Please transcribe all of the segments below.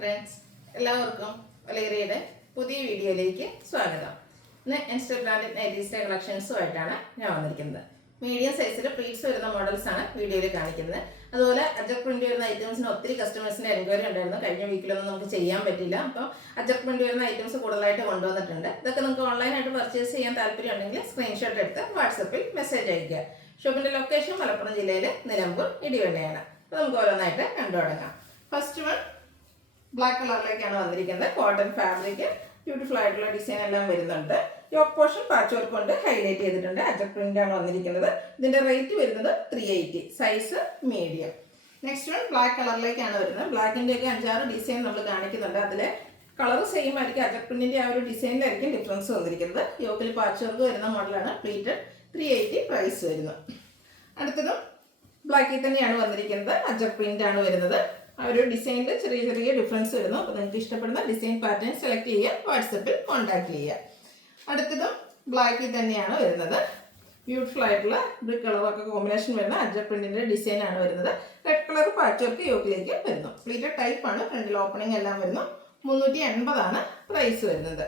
Friends, എല്ലാവർക്കും ഒലേറിയുടെ പുതിയ വീഡിയോയിലേക്ക് സ്വാഗതം. ഇന്ന് ഇൻസ്റ്റ ബ്രാൻഡഡ് നൈറ്റീസിൻ്റെ കളക്ഷൻസുമായിട്ടാണ് ഞാൻ വന്നിരിക്കുന്നത്. മീഡിയം സൈസിൽ പ്ലീറ്റ്സ് വരുന്ന മോഡൽസാണ് വീഡിയോയിൽ കാണിക്കുന്നത്. അതുപോലെ അജക് പ്രിന്റ് വരുന്ന ഐറ്റംസിന് ഒത്തിരി കസ്റ്റമേഴ്സിൻ്റെ എൻക്വയറി ഉണ്ടായിരുന്നു. കഴിഞ്ഞ വീക്കിലൊന്നും നമുക്ക് ചെയ്യാൻ പറ്റില്ല. അപ്പം അജക് പ്രിന്റ് വരുന്ന ഐറ്റംസ് കൂടുതലായിട്ട് കൊണ്ടുവന്നിട്ടുണ്ട്. ഇതൊക്കെ നിങ്ങൾക്ക് ഓൺലൈനായിട്ട് പർച്ചേസ് ചെയ്യാൻ താല്പര്യം ഉണ്ടെങ്കിൽ സ്ക്രീൻഷോട്ട് എടുത്ത് വാട്സപ്പിൽ മെസ്സേജ് അയയ്ക്കുക. ഷോപ്പിൻ്റെ ലൊക്കേഷൻ മലപ്പുറം ജില്ലയിൽ നിലമ്പൂർ ഇടിവണ്ണയാണ്. അപ്പോൾ നമുക്ക് ഓരോന്നായിട്ട് കണ്ടു തുടങ്ങാം. ഫസ്റ്റ് വൺ ബ്ലാക്ക് കളറിലേക്കാണ് വന്നിരിക്കുന്നത്. കോട്ടൺ ഫാബ്രിക്, ബ്യൂട്ടിഫുൾ ആയിട്ടുള്ള ഡിസൈൻ എല്ലാം വരുന്നുണ്ട്. യോക്ക് പോർഷൻ പാച്ച് വർക്ക് കൊണ്ട് ഹൈലൈറ്റ് ചെയ്തിട്ടുണ്ട്. അജക് പ്രിന്റ് ആണ് വന്നിരിക്കുന്നത്. ഇതിന്റെ റേറ്റ് വരുന്നത് 380, size medium. Next one black കളറിലേക്കാണ് വരുന്നത്. ബ്ലാക്കിന്റെ ഒക്കെ 5-6 ഡിസൈൻ നമ്മൾ കാണിക്കുന്നുണ്ട്. അതിലെ കളർ സെയിം ആയിരിക്കും. അജക് പ്രിന്റിന്റെ ആ ഒരു ഡിസൈനിലായിരിക്കും ഡിഫറൻസ് വന്നിരിക്കുന്നത്. യോക്കിൽ പാച്ച് വർക്ക് വരുന്ന മോഡലാണ്. പ്ലീറ്റഡ് 380 പ്രൈസ് വരുന്നത്. അടുത്തതും ബ്ലാക്കിൽ തന്നെയാണ് വന്നിരിക്കുന്നത്. അജക് പ്രിന്റ് ആണ് വരുന്നത്. ആ ഒരു ഡിസൈനിൽ ചെറിയ ചെറിയ ഡിഫറൻസ് വരുന്നു. അപ്പോൾ നിങ്ങൾക്ക് ഇഷ്ടപ്പെടുന്ന ഡിസൈൻ പാറ്റേൺ സെലക്ട് ചെയ്യുക, വാട്സപ്പിൽ കോൺടാക്ട് ചെയ്യുക. അടുത്തതും ബ്ലാക്കിൽ തന്നെയാണ് വരുന്നത്. ബ്യൂട്ടിഫുൾ ആയിട്ടുള്ള ബ്രിക്ക് കളറൊക്കെ കോമ്പിനേഷൻ വരുന്ന അജക് പ്രിന്റിന്റെ ഡിസൈൻ ആണ് വരുന്നത്. റെഡ് കളർ പാച്ച് വർക്ക് യോക്കിലേക്ക് വരുന്നു. പ്ലീറ്റഡ് ടൈപ്പ് ആണ്. ഫ്രണ്ടിൽ ഓപ്പണിംഗ് എല്ലാം വരുന്നു. 380 ആണ് പ്രൈസ് വരുന്നത്.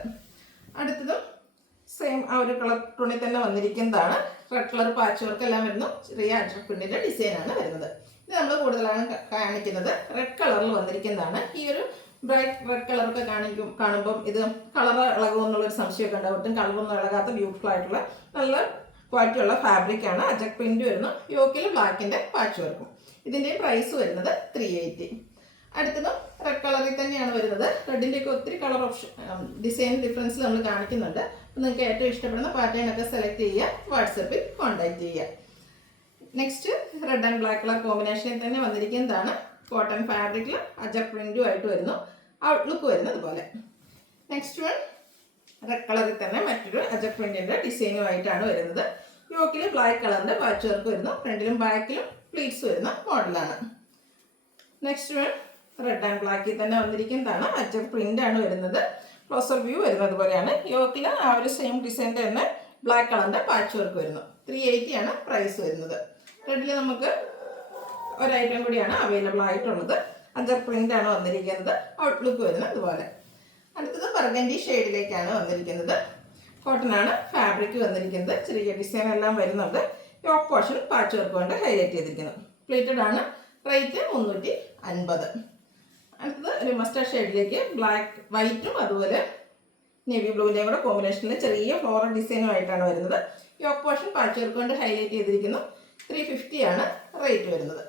അടുത്തതും സെയിം ആ ഒരു കളർ ടോണിൽ തന്നെ വന്നിരിക്കുന്നതാണ്. റെഡ് കളർ പാച്ച് വർക്ക് എല്ലാം വരുന്നു. ചെറിയ അജക് പ്രിന്റിന്റെ ഡിസൈൻ ആണ് വരുന്നത്. ഇത് നമ്മൾ കൂടുതലാണ് കാണിക്കുന്നത്. റെഡ് കളറിൽ വന്നിരിക്കുന്നതാണ്. ഈ ഒരു ബ്രൈറ്റ് റെഡ് കളറൊക്കെ കാണുമ്പം ഇത് കളർ ഇളകുമെന്നുള്ളൊരു സംശയമൊക്കെ ഉണ്ടാവും. ഒട്ടും കളറൊന്നും ഇളകാത്ത ബ്യൂട്ടിഫുൾ ആയിട്ടുള്ള നല്ല ക്വാളിറ്റി ഉള്ള ഫാബ്രിക് ആണ്. അജക് പ്രിന്റ് വരുന്നു. യോക്കിൽ ബ്ലാക്കിന്റെ പാച്ച് വർക്കും. ഇതിന്റെ പ്രൈസ് വരുന്നത് 380. അടുത്തതും റെഡ് കളറിൽ തന്നെയാണ് വരുന്നത്. റെഡിന്റെ ഒക്കെ ഒത്തിരി കളർ ഓപ്ഷൻ ഡിസൈൻ ഡിഫറൻസ് നമ്മൾ കാണിക്കുന്നുണ്ട്. അപ്പോൾ നിങ്ങൾക്ക് ഏറ്റവും ഇഷ്ടപ്പെടുന്ന പാറ്റേൺ ഒക്കെ സെലക്ട് ചെയ്യുക, വാട്സപ്പിൽ കോൺടാക്ട് ചെയ്യുക. Next red and black colour കോമ്പിനേഷനിൽ തന്നെ വന്നിരിക്കുന്നതാണ്. കോട്ടൺ ഫാബ്രിക്കിൽ അജക് പ്രിന്റും ആയിട്ട് വരുന്നു. ഔട്ട്ലുക്ക് വരുന്നത് പോലെ. നെക്സ്റ്റ് വൺ റെഡ് കളറിൽ തന്നെ മറ്റൊരു അജക് പ്രിന്റിന്റെ ഡിസൈനുമായിട്ടാണ് വരുന്നത്. യോക്കിൽ ബ്ലാക്ക് കളറിന്റെ പാച്ച് വർക്ക് വരുന്നു. ഫ്രണ്ടിലും ബാക്കിലും പ്ലീറ്റ്സ് വരുന്ന മോഡലാണ്. നെക്സ്റ്റ് വൺ റെഡ് ആൻഡ് ബ്ലാക്കിൽ തന്നെ വന്നിരിക്കുന്നതാണ്. അജക് പ്രിന്റ് ആണ് വരുന്നത്. ക്ലോസർ വ്യൂ വരുന്നത് പോലെയാണ്. യോക്കിൽ ആ ഒരു സെയിം ഡിസൈൻ്റെ തന്നെ ബ്ലാക്ക് കളറിന്റെ പാച്ച് വർക്ക് വരുന്നു. 380 ആണ് പ്രൈസ് വരുന്നത്. റെഡിൽ നമുക്ക് ഒരൈറ്റം കൂടിയാണ് അവൈലബിൾ ആയിട്ടുള്ളത്. അജക് പ്രിന്റ് ആണ് വന്നിരിക്കുന്നത്. ഔട്ട്ലുക്ക് വരുന്നത് അതുപോലെ. അടുത്തത് ബർഗൻഡി ഷെയ്ഡിലേക്കാണ് വന്നിരിക്കുന്നത്. കോട്ടൺ ആണ് ഫാബ്രിക് വന്നിരിക്കുന്നത്. ചെറിയ ഡിസൈൻ എല്ലാം വരുന്നുണ്ട്. യോക്ക് പോർഷൻ പാച്ച് വർക്ക് കൊണ്ട് ഹൈലൈറ്റ് ചെയ്തിരിക്കുന്നു. പ്ലേറ്റഡ് ആണ്. റേറ്റ് 350. അടുത്തത് ഒരു മസ്റ്റാർഡ് ഷെയ്ഡിലേക്ക് ബ്ലാക്ക് വൈറ്റും അതുപോലെ നേവി ബ്ലൂവിൻ്റെയും കൂടെ കോമ്പിനേഷനിൽ ചെറിയ ഫ്ലോറൽ ഡിസൈനുമായിട്ടാണ് വരുന്നത്. യോക്ക് പോർഷൻ പാച്ച് വർക്ക് കൊണ്ട് ഹൈലൈറ്റ് ചെയ്തിരിക്കുന്നു. 350 ആണ് റേറ്റ് വരുന്നത്.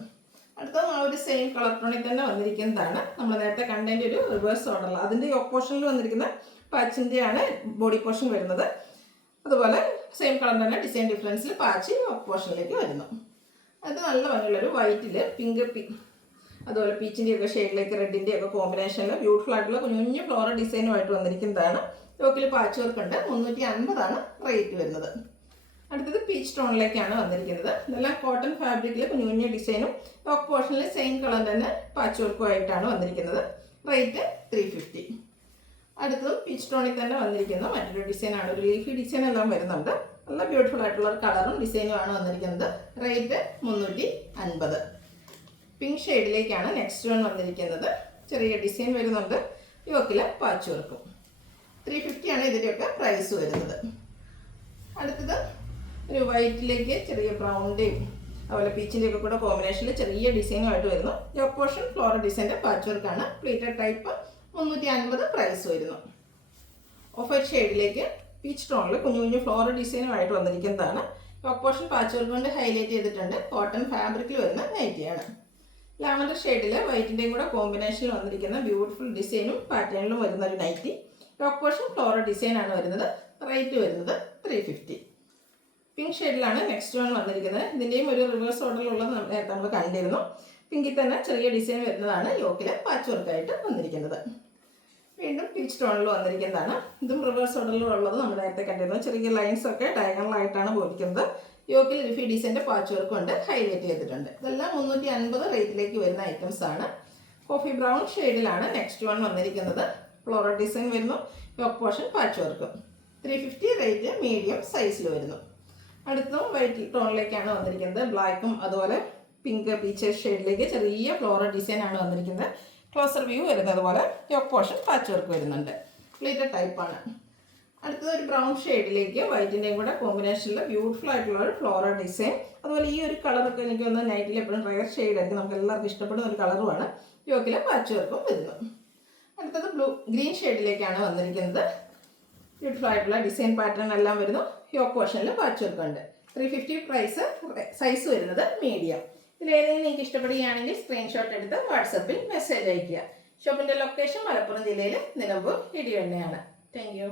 അടുത്തത് ആ ഒരു സെയിം കളർ ടോണിൽ തന്നെ വന്നിരിക്കുന്നതാണ്. നമ്മൾ നേരത്തെ കണ്ടതിൻ്റെ ഒരു റിവേഴ്സ് ഓർഡറിൽ അതിൻ്റെ യോക്ക് പോർഷനിൽ വന്നിരിക്കുന്ന പാച്ചിൻ്റെയാണ് ബോഡി പോർഷൻ വരുന്നത്. അതുപോലെ സെയിം കളർ തന്നെ ഡിസൈൻ ഡിഫറൻസിൽ പാച്ച് യോക്ക് പോർഷനിലേക്ക് വരുന്നു. അത് നല്ല ഭംഗിയുള്ളൊരു വൈറ്റിൽ പിങ്ക് അതുപോലെ പീച്ചിൻ്റെയൊക്കെ ഷെയ്ഡിലേക്ക് റെഡിൻ്റെയൊക്കെ കോമ്പിനേഷനിൽ ബ്യൂട്ടിഫുൾ ആയിട്ടുള്ള കുഞ്ഞു ഫ്ലോറൽ ഡിസൈനുമായിട്ട് വന്നിരിക്കുന്നതാണ്. യോക്കിൽ പാച്ച് വർക്ക് ഉണ്ട്. 350 ആണ് റേറ്റ് വരുന്നത്. അടുത്തത് പീച്ച് ടോണിലേക്കാണ് വന്നിരിക്കുന്നത്. ഇതെല്ലാം കോട്ടൺ ഫാബ്രിക്കിൽ കുഞ്ഞു ഡിസൈനും യോക്ക് പോർഷനിൽ സെയിം കളർ തന്നെ പാച്ച് വർക്കും ആയിട്ടാണ് വന്നിരിക്കുന്നത്. റേറ്റ് 350. അടുത്തതും പീച്ച് ടോണിൽ തന്നെ വന്നിരിക്കുന്ന മറ്റൊരു ഡിസൈനാണ്. ഒരു ലീഫി ഡിസൈൻ എല്ലാം വരുന്നുണ്ട്. നല്ല ബ്യൂട്ടിഫുൾ ആയിട്ടുള്ള കളറും ഡിസൈനും ആണ് വന്നിരിക്കുന്നത്. റേറ്റ് 350. പിങ്ക് ഷെയ്ഡിലേക്കാണ് നെക്സ്റ്റ് വൺ വന്നിരിക്കുന്നത്. ചെറിയ ഡിസൈൻ വരുന്നുണ്ട്. യോക്കിൽ പാച്ച് വർക്കും. 350 ആണ് ഇതിൻ്റെയൊക്കെ പ്രൈസ് വരുന്നത്. അടുത്തത് ഒരു വൈറ്റിലേക്ക് ചെറിയ ബ്രൗണിൻ്റെയും അതുപോലെ പീച്ചിൻ്റെയൊക്കെ കൂടെ കോമ്പിനേഷനിൽ ചെറിയ ഡിസൈനുമായിട്ട് വരുന്നു. യോക്ക് പോർഷൻ ഫ്ലോറൽ ഡിസൈൻ്റെ പാച്ച് വർക്കാണ്. പ്ലീറ്റഡ് ടൈപ്പ് 350 പ്രൈസ് വരുന്നു. ഓഫ് വൈറ്റ് ഷെയ്ഡിലേക്ക് പീച്ച് ടോണിൽ കുഞ്ഞു ഫ്ലോറൽ ഡിസൈനുമായിട്ട് വന്നിരിക്കുന്നതാണ്. യോക്ക് പോർഷൻ പാച്ച് വർക്ക് കൊണ്ട് ഹൈലൈറ്റ് ചെയ്തിട്ടുണ്ട്. കോട്ടൺ ഫാബ്രിക്കിൽ വരുന്ന നൈറ്റിയാണ്. ലാവൻഡർ ഷെയ്ഡിൽ വൈറ്റിൻ്റെയും കൂടെ കോമ്പിനേഷനിൽ വന്നിരിക്കുന്ന ബ്യൂട്ടിഫുൾ ഡിസൈനും പാറ്റേണിലും വരുന്ന ഒരു nighty. Yoke portion floral design ആണ് വരുന്നത്. റേറ്റ് വരുന്നത് 350. പിങ്ക് ഷെയ്ഡിലാണ് നെക്സ്റ്റ് വൺ വന്നിരിക്കുന്നത്. ഇതിൻ്റെയും ഒരു റിവേഴ്സ് ഓർഡറിലുള്ളത് നേരത്തെ നമ്മൾ കണ്ടിരുന്നു. പിങ്കിൽ തന്നെ ചെറിയ ഡിസൈൻ വരുന്നതാണ്. യോക്കിൽ പാച്ച് വർക്കായിട്ട് വന്നിരിക്കുന്നത്. വീണ്ടും പീച്ച് ടോണിൽ വന്നിരിക്കുന്നതാണ്. ഇതും റിവേഴ്സ് ഓർഡറിലുള്ളത് നമ്മൾ നേരത്തെ കണ്ടിരുന്നു. ചെറിയ ലൈൻസ് ഒക്കെ ഡയഗണലായിട്ടാണ് പോയിരിക്കുന്നത്. യോക്കിൽ ലിഫി ഡിസൈൻ്റെ പാച്ച് വർക്ക് കൊണ്ട് ഹൈലൈറ്റ് ചെയ്തിട്ടുണ്ട്. ഇതെല്ലാം 350 റേറ്റിലേക്ക് വരുന്ന ഐറ്റംസ് ആണ്. കോഫി ബ്രൗൺ ഷെയ്ഡിലാണ് നെക്സ്റ്റ് വൺ വന്നിരിക്കുന്നത്. ഫ്ലോറൽ ഡിസൈൻ വരുന്നു. Yoke portion patch work. 350 rate medium സൈസിൽ വരുന്നു. അടുത്തതും വൈറ്റ് ടോണിലേക്കാണ് വന്നിരിക്കുന്നത്. ബ്ലാക്കും അതുപോലെ പിങ്ക് പീച്ച് ഷെയ്ഡിലേക്ക് ചെറിയ ഫ്ലോറൽ ഡിസൈൻ ആണ് വന്നിരിക്കുന്നത്. ക്ലോസർ വ്യൂ വരുന്നത് പോലെ യോക്ക് പോർഷൻ പാച്ച് വർക്ക് വരുന്നുണ്ട്. പ്ലീറ്റഡ് ടൈപ്പാണ്. അടുത്തത് ഒരു ബ്രൗൺ ഷെയ്ഡിലേക്ക് വൈറ്റിൻ്റെയും കൂടെ കോമ്പിനേഷനിൽ ബ്യൂട്ടിഫുൾ ആയിട്ടുള്ള ഒരു ഫ്ലോറൽ ഡിസൈൻ. അതുപോലെ ഈ ഒരു കളറൊക്കെ എനിക്ക് ഒന്ന് നൈറ്റിൽ എപ്പോഴും റയർ ഷെയ്ഡായിരിക്കും, നമുക്ക് എല്ലാവർക്കും ഇഷ്ടപ്പെടുന്ന ഒരു കളറുമാണ്. യോക്കിൽ പാച്ച് വർക്കും വരുന്നു. അടുത്തത് ഗ്രീൻ ഷെയ്ഡിലേക്കാണ് വന്നിരിക്കുന്നത്. ബ്യൂട്ടിഫുൾ ആയിട്ടുള്ള ഡിസൈൻ പാറ്റേൺ എല്ലാം വരുന്നു. യോക്ക് പോർഷനിൽ പാച്ച് വർക്ക് ഉണ്ട്. 350 പ്രൈസ്. സൈസ് വരുന്നത് മീഡിയം. ഇതിലേതെങ്കിലും നിങ്ങൾക്ക് ഇഷ്ടപ്പെടുകയാണെങ്കിൽ സ്ക്രീൻഷോട്ട് എടുത്ത് വാട്സപ്പിൽ മെസ്സേജ് അയയ്ക്കുക. ഷോപ്പിൻ്റെ ലൊക്കേഷൻ മലപ്പുറം ജില്ലയിൽ നിലമ്പൂർ ഇടിവണ്ണയാണ്. Thank you.